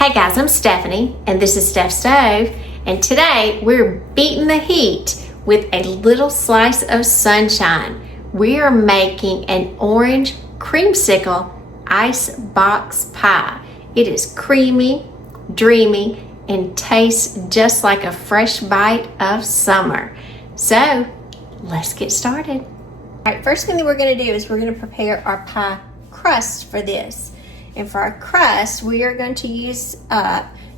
Hey guys, I'm Stephanie and this is Steph's Stove, and today we're beating the heat with a little slice of sunshine. We are making an orange creamsicle icebox pie. It is creamy, dreamy, and tastes just like a fresh bite of summer. So let's get started. All right, first thing that we're going to do is we're going to prepare our pie crust for this. And for our crust, we are going to use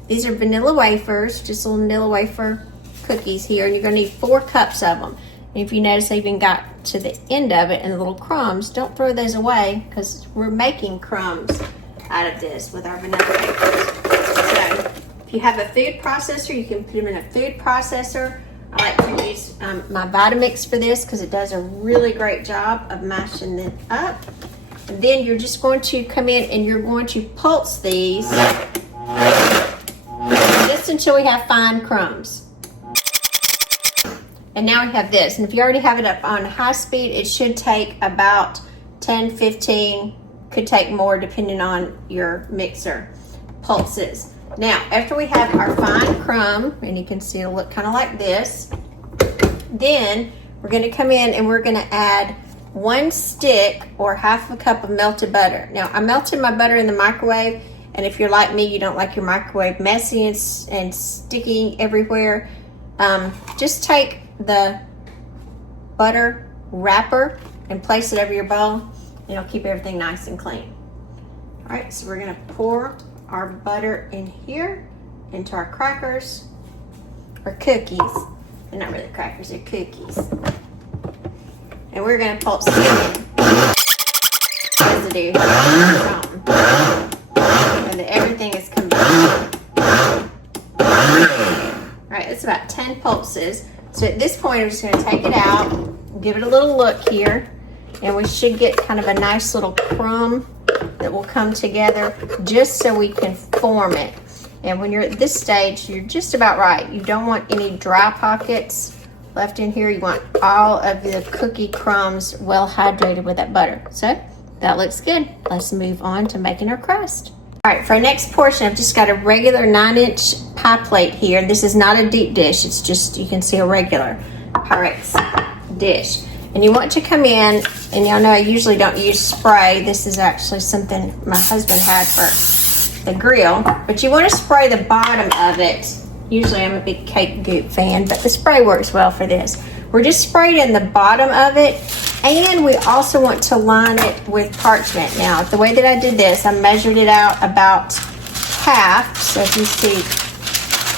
these are vanilla wafers, just little vanilla wafer cookies here, and you're going to need 4 cups of them. And if you notice, I even got to the end of it and the little crumbs. Don't throw those away because we're making crumbs out of this with our vanilla wafers. So if you have a food processor, you can put them in a food processor. I like to use my Vitamix for this because it does a really great job of mashing them up. And then you're just going to come in and you're going to pulse these just until we have fine crumbs. And now we have this. And if you already have it up on high speed, it should take about 10, 15, could take more depending on your mixer pulses. Now, after we have our fine crumb, and you can see it'll look kind of like this, then we're going to come in and we're going to add 1 stick or half a cup of melted butter. Now, I melted my butter in the microwave, and if you're like me, you don't like your microwave messy and sticking everywhere, just take the butter wrapper and place it over your bowl, and it'll keep everything nice and clean. All right, so we're gonna pour our butter in here into our crackers, or cookies. They're not really crackers, they're cookies. And we're going to pulse it in. Residue. And then everything is combined. Alright, that's about 10 pulses. So at this point, we're just going to take it out, give it a little look here, and we should get kind of a nice little crumb that will come together just so we can form it. And when you're at this stage, you're just about right. You don't want any dry pockets left in here. You want all of the cookie crumbs well hydrated with that butter. So that looks good. Let's move on to making our crust. All right, for our next portion, I've just got a regular 9-inch pie plate here. This is not a deep dish. It's just, you can see, a regular Pyrex dish. And you want to come in, and y'all know I usually don't use spray. This is actually something my husband had for the grill. But you want to spray the bottom of it. Usually I'm a big cake goop fan, but the spray works well for this. We're just spraying the bottom of it, and we also want to line it with parchment. Now, the way that I did this, I measured it out about half. So if you see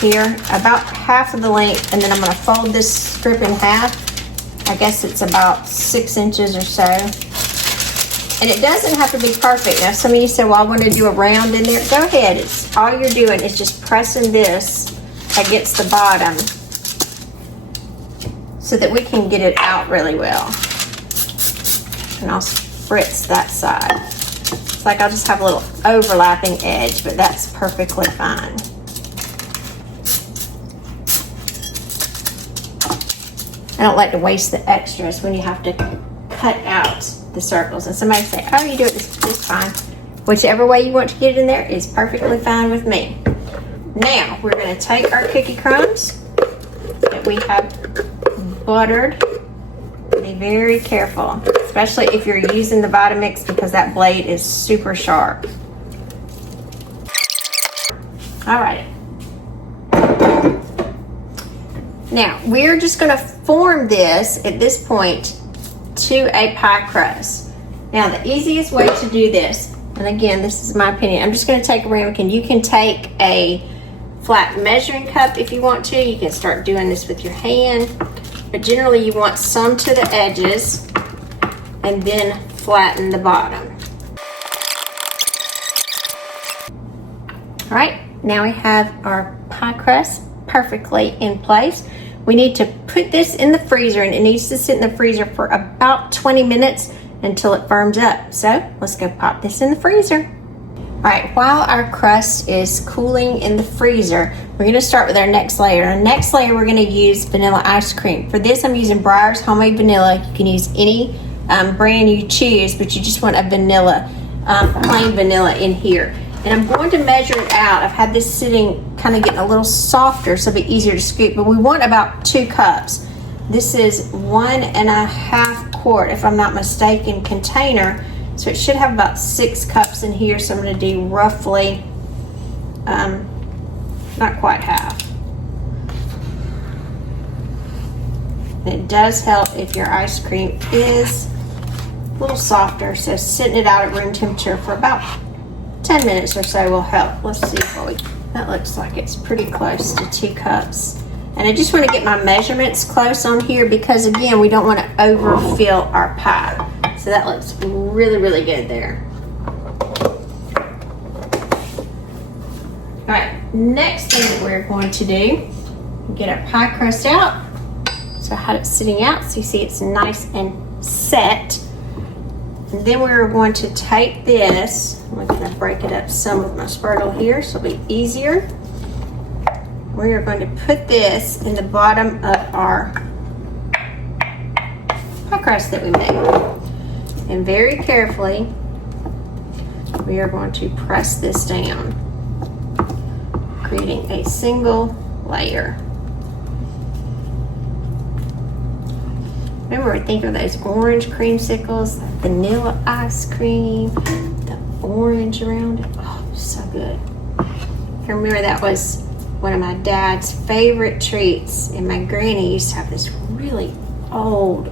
here, about half of the length, and then I'm going to fold this strip in half. I guess it's about 6 inches or so. And it doesn't have to be perfect. Now, some of you say, well, I want to do a round in there. Go ahead. It's all you're doing is just pressing this against the bottom so that we can get it out really well. And I'll spritz that side. It's like I'll just have a little overlapping edge, but that's perfectly fine. I don't like to waste the extras when you have to cut out the circles. And somebody say, oh, you do it just fine. Whichever way you want to get it in there is perfectly fine with me. Now, we're going to take our cookie crumbs that we have buttered. Be very careful, especially if you're using the Vitamix, because that blade is super sharp. All right. Now, we're just going to form this at this point to a pie crust. Now, the easiest way to do this, and again, this is my opinion, I'm just going to take a ramekin. You can take a flat measuring cup if you want to. You can start doing this with your hand, but generally you want some to the edges and then flatten the bottom. All right, now we have our pie crust perfectly in place. We need to put this in the freezer, and it needs to sit in the freezer for about 20 minutes until it firms up. So let's go pop this in the freezer. All right, while our crust is cooling in the freezer, we're gonna start with our next layer. Our next layer, we're gonna use vanilla ice cream. For this, I'm using Breyer's homemade vanilla. You can use any brand you choose, but you just want a vanilla, plain vanilla in here. And I'm going to measure it out. I've had this sitting, kind of getting a little softer, so it'll be easier to scoop, but we want about 2 cups. This is 1.5 quart, if I'm not mistaken, container. So it should have about 6 cups in here. So I'm going to do roughly, not quite half. And it does help if your ice cream is a little softer. So sitting it out at room temperature for about 10 minutes or so will help. Let's see what we, that looks like it's pretty close to 2 cups. And I just want to get my measurements close on here because again, we don't want to overfill our pie. So that looks really, really good there. All right, next thing that we're going to do, get our pie crust out. So I had it sitting out, so you see it's nice and set. And then we're going to take this, I'm going to break it up some with my spurtle here so it'll be easier. We are going to put this in the bottom of our pie crust that we made. And very carefully, we are going to press this down, creating a single layer. Remember, we're thinking of those orange creamsicles, the vanilla ice cream, the orange around it. Oh, so good. I remember that was one of my dad's favorite treats, and my granny used to have this really old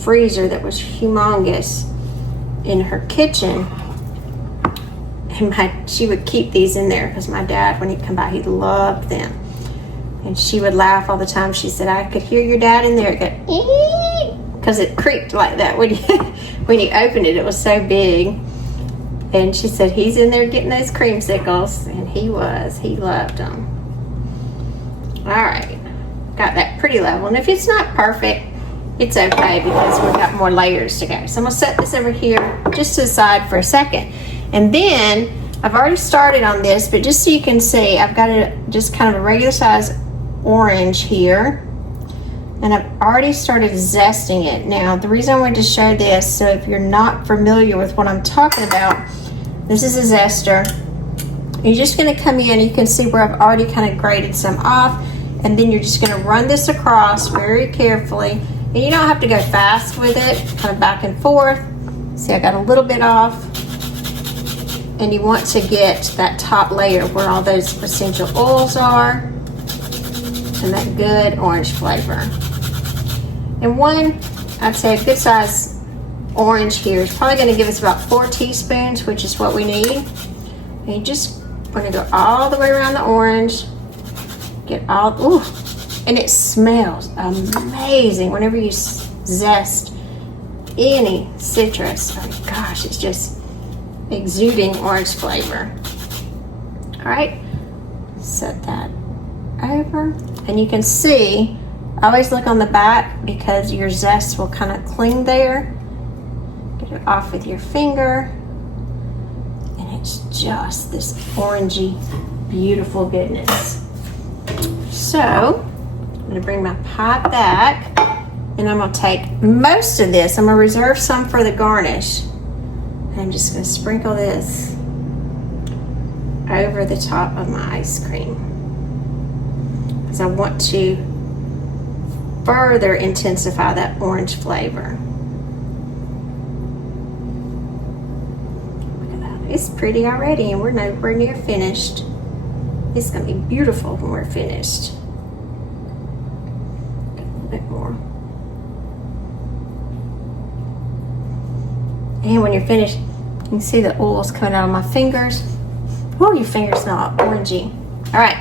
freezer that was humongous in her kitchen, and she would keep these in there because my dad, when he'd come by, he loved them. And she would laugh all the time. She said, I could hear your dad in there. It go, because it creaked like that when you opened it. It was so big. And she said, he's in there getting those creamsicles. And he loved them. All right, got that pretty level. And if it's not perfect, it's okay because we've got more layers to go. So I'm gonna set this over here just to the side for a second. And then I've already started on this, but just so you can see, I've got just kind of a regular size orange here. And I've already started zesting it. Now, the reason I wanted to show this, so if you're not familiar with what I'm talking about, this is a zester. You're just gonna come in, you can see where I've already kind of grated some off, and then you're just gonna run this across very carefully. And you don't have to go fast with it, kind of back and forth. See, I got a little bit off. And you want to get that top layer where all those essential oils are and that good orange flavor. And I'd say a good size orange here is probably going to give us about 4 teaspoons, which is what we need. And you just want to go all the way around the orange, get all, ooh, and it smells amazing whenever you zest any citrus. Oh my gosh, it's just exuding orange flavor. All right, set that over. And you can see, always look on the back because your zest will kind of cling there. Get it off with your finger. And it's just this orangey, beautiful goodness. So, I'm gonna bring my pie back and I'm gonna take most of this. I'm gonna reserve some for the garnish. I'm just going to sprinkle this over the top of my ice cream because I want to further intensify that orange flavor. Look at that. It's pretty already and we're nowhere near finished. It's going to be beautiful when we're finished. A little bit more. And when you're finished, you can see the oils coming out of my fingers. Oh, your fingers smell orangey. All right,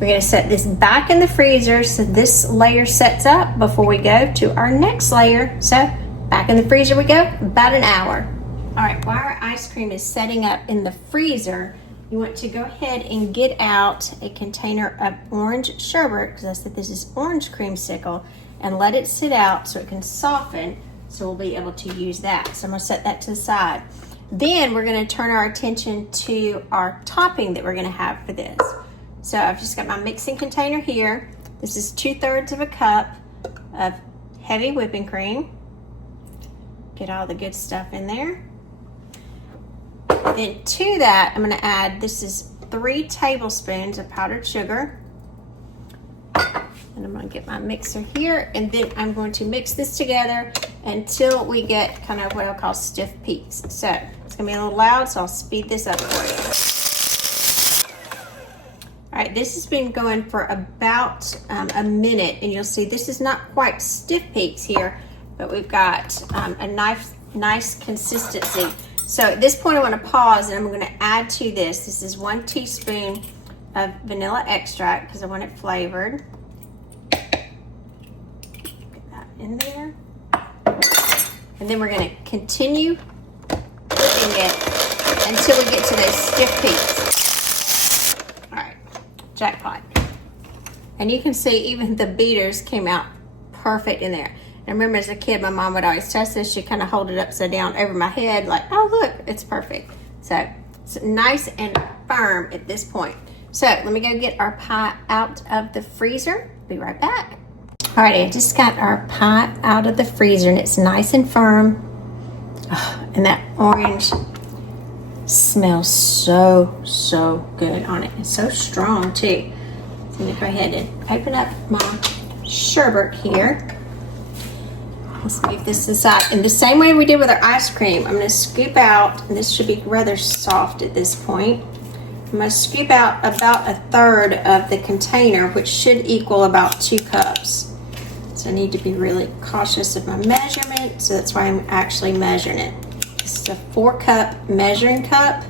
we're gonna set this back in the freezer so this layer sets up before we go to our next layer. So back in the freezer we go, about an hour. All right, while our ice cream is setting up in the freezer, you want to go ahead and get out a container of orange sherbet, because I said this is orange creamsicle, and let it sit out so it can soften. So we'll be able to use that. So I'm gonna set that to the side. Then we're gonna turn our attention to our topping that we're gonna have for this. So I've just got my mixing container here. This is 2/3 of a cup of heavy whipping cream. Get all the good stuff in there. Then to that, I'm gonna add, this is 3 tablespoons of powdered sugar. And I'm gonna get my mixer here, and then I'm going to mix this together until we get kind of what I'll call stiff peaks. So it's gonna be a little loud, so I'll speed this up for you. All right, this has been going for about a minute, and you'll see this is not quite stiff peaks here, but we've got a nice consistency. So at this point I wanna pause, and I'm gonna add to this. This is 1 teaspoon of vanilla extract because I want it flavored. In there, and then we're going to continue cooking it until we get to those stiff peaks. All right, jackpot. And you can see even the beaters came out perfect in there. And remember, as a kid, my mom would always test this. She'd kind of hold it upside down over my head like, oh look, it's perfect. So it's nice and firm at this point. So let me go get our pie out of the freezer. Be right back. Alrighty, I just got our pie out of the freezer, and it's nice and firm. Oh, and that orange smells so good on it. It's so strong too. So I'm gonna go ahead and open up my sherbet here. Let's move this aside. In the same way we did with our ice cream, I'm gonna scoop out, and this should be rather soft at this point. I'm gonna scoop out about 1/3 of the container, which should equal about 2 cups. So I need to be really cautious of my measurement, so that's why I'm actually measuring it. This is a 4-cup measuring cup.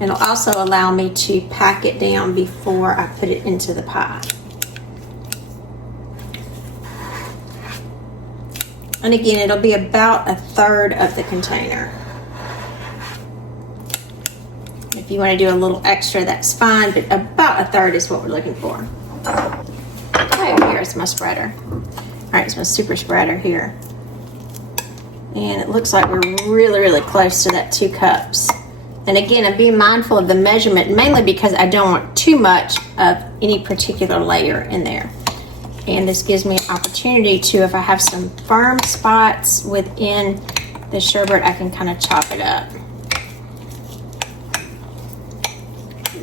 It'll also allow me to pack it down before I put it into the pie. And again, it'll be about 1/3 of the container. If you want to do a little extra, that's fine, but about 1/3 is what we're looking for. Okay, here's my spreader. All right, it's my super spreader here. And it looks like we're really close to that 2 cups. And again, I'm being mindful of the measurement, mainly because I don't want too much of any particular layer in there. And this gives me an opportunity to, if I have some firm spots within the sherbet, I can kind of chop it up.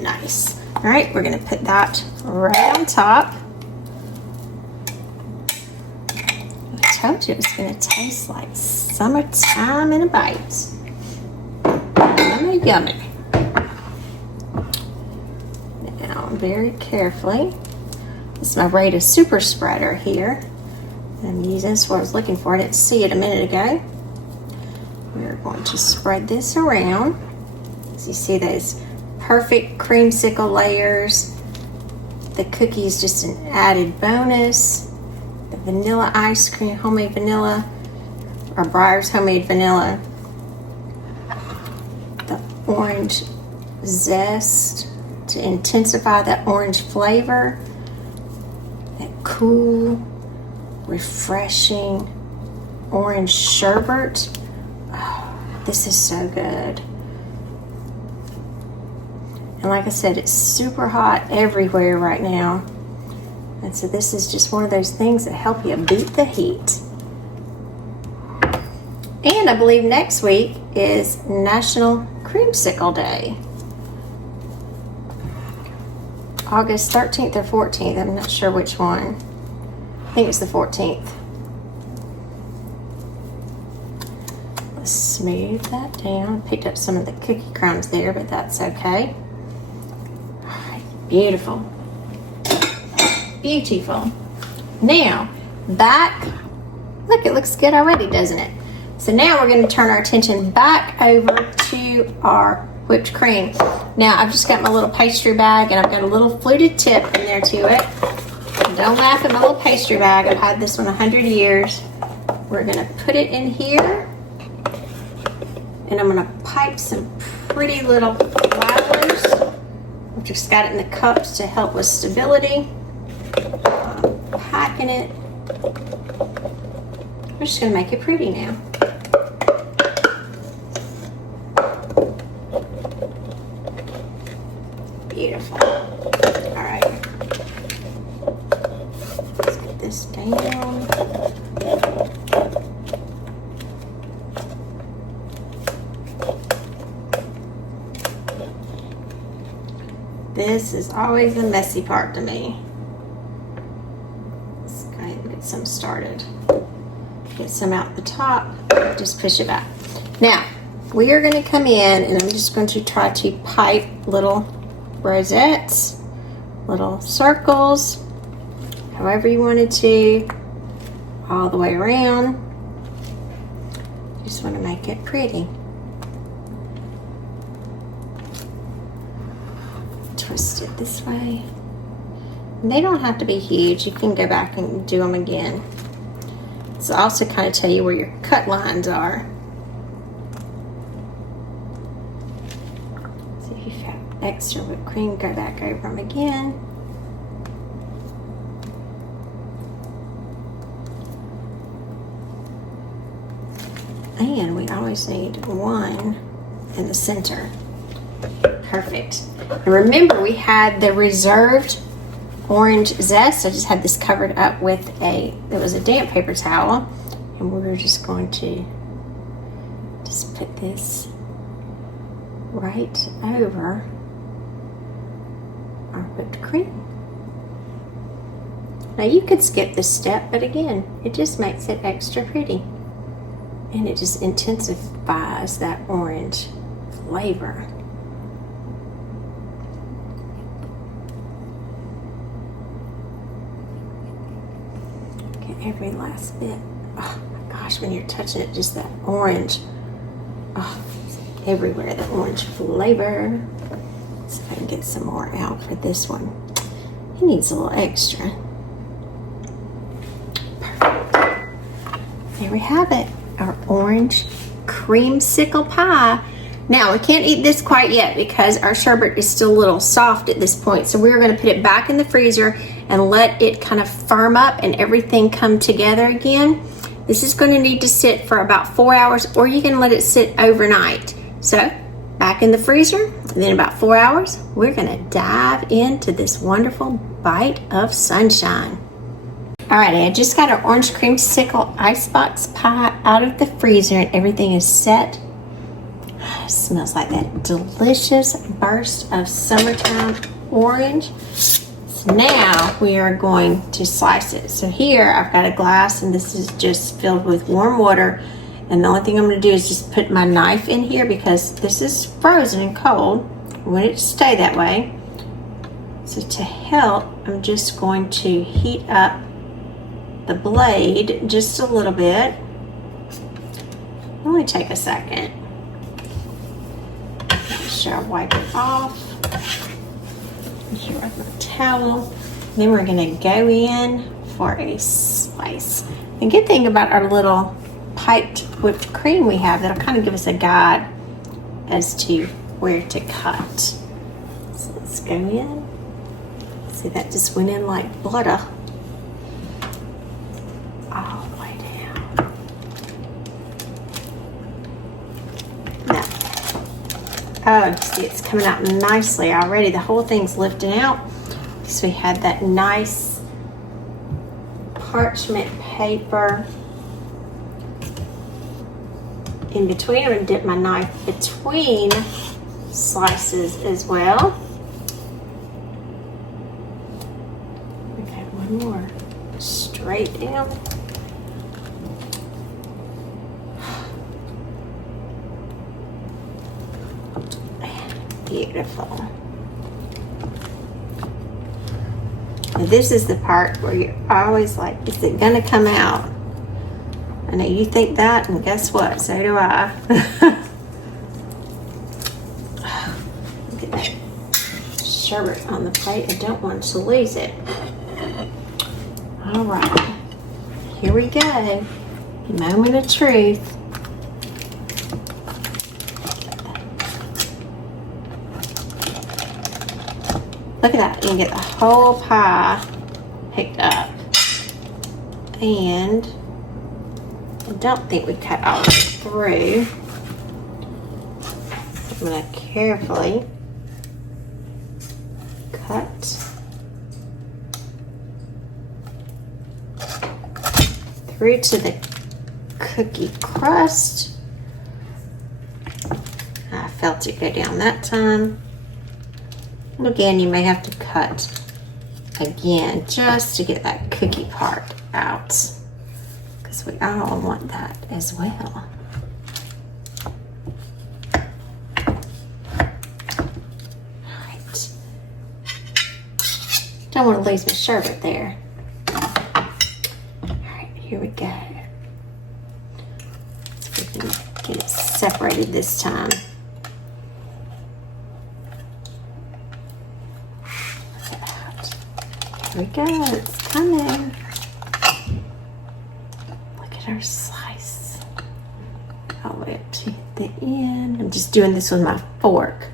Nice. All right, we're gonna put that right on top. I told you it was gonna taste like summertime in a bite. Yummy, yummy. Now, very carefully, this is my Rita super spreader here. I'm using this what I was looking for. I didn't see it a minute ago. We're going to spread this around. As you see, those perfect creamsicle layers. The cookie is just an added bonus. The vanilla ice cream, homemade vanilla, or Breyer's homemade vanilla. The orange zest to intensify that orange flavor. That cool, refreshing orange sherbet. Oh, this is so good. And like I said, it's super hot everywhere right now. And so this is just one of those things that help you beat the heat. And I believe next week is National Creamsicle Day. August 13th or 14th, I'm not sure which one. I think it's the 14th. Let's smooth that down. Picked up some of the cookie crumbs there, but that's okay. All right, beautiful. Beautiful. Now, back, look, it looks good already, doesn't it? So now we're going to turn our attention back over to our whipped cream. Now, I've just got my little pastry bag, and I've got a little fluted tip in there to it. Don't laugh at my little pastry bag. I've had this one 100 years. We're going to put it in here, and I'm going to pipe some pretty little flowers. I've just got it in the cups to help with stability. Packing it. We're just going to make it pretty now. Beautiful. All right. Let's get this down. This is always the messy part to me. Let's go ahead and get some started. Get some out the top, just push it back. Now, we are going to come in and I'm just going to try to pipe little rosettes, little circles, however you wanted to, all the way around. Just want to make it pretty. Twist it this way. And they don't have to be huge. You can go back and do them again. It's also kind of tell you where your cut lines are. So if you have extra whipped cream, go back over them again. And we always need one in the center. Perfect. And remember, we had the reserved orange zest. I just had this covered up with it was a damp paper towel. And we're just going to just put this right over our whipped cream. Now you could skip this step, but again, it just makes it extra pretty. And it just intensifies that orange flavor. Get every last bit. Oh my gosh, when you're touching it, just that orange. Oh, it's everywhere, the orange flavor. Let's see if I can get some more out for this one. It needs a little extra. Perfect. There we have it. Our orange creamsicle pie. Now we can't eat this quite yet because our sherbet is still a little soft at this point. So we're going to put it back in the freezer and let it kind of firm up and everything come together again. This is going to need to sit for about 4 hours, or you can let it sit overnight. So back in the freezer, and then about 4 hours, we're going to dive into this wonderful bite of sunshine. Alrighty, I just got our orange creamsicle icebox pie out of the freezer and everything is set. It smells like that delicious burst of summertime orange. So now we are going to slice it. So here I've got a glass and this is just filled with warm water. And the only thing I'm going to do is just put my knife in here because this is frozen and cold. I want it to stay that way. So to help, I'm just going to heat up the blade just a little bit. Only take a second. Make sure I wipe it off. Here with my towel. Then we're gonna go in for a slice. The good thing about our little piped whipped cream we have, that'll kind of give us a guide as to where to cut. So let's go in. See, that just went in like butter. All the way down. Now, oh, see, it's coming out nicely already. The whole thing's lifting out. So we had that nice parchment paper in between. I'm going to dip my knife between slices as well. Okay, one more. Straight down. Beautiful. Now this is the part where you're always like, is it gonna come out? I know you think that, and guess what? So do I. Look at that sherbet on the plate. I don't want to lose it. All right, here we go. Moment of truth. Look at that, you can get the whole pie picked up. And I don't think we cut all the way through. I'm gonna carefully cut through to the cookie crust. I felt it go down that time. And again, you may have to cut again just to get that cookie part out, because we all want that as well. Alright. Don't want to lose my sherbet there. Alright, here we go. Let's see if we can get it separated this time. Here we go, it's coming. Look at our slice. All the way up to the end. I'm just doing this with my fork.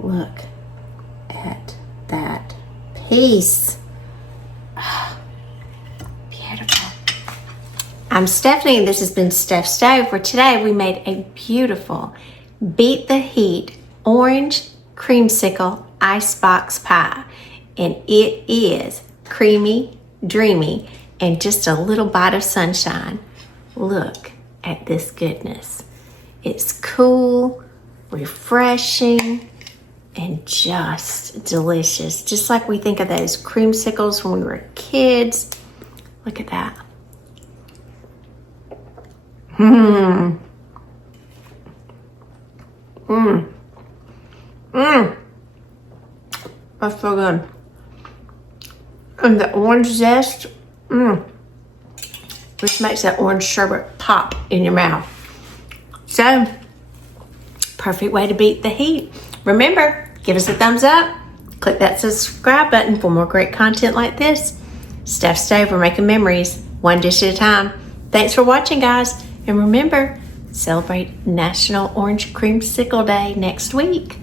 Look at that piece. Oh, beautiful. I'm Stephanie and this has been Steph's Stove, where today we made a beautiful beat the heat orange creamsicle icebox pie. And it is creamy, dreamy, and just a little bite of sunshine. Look at this goodness. It's cool, refreshing, and just delicious. Just like we think of those creamsicles when we were kids. Look at that. Mmm. Mmm. Mmm. That's so good. And the orange zest, which makes that orange sherbet pop in your mouth. So, perfect way to beat the heat. Remember, give us a thumbs up. Click that subscribe button for more great content like this. Steph's Stove, we're making memories, one dish at a time. Thanks for watching, guys. And remember, celebrate National Orange Creamsicle Day next week.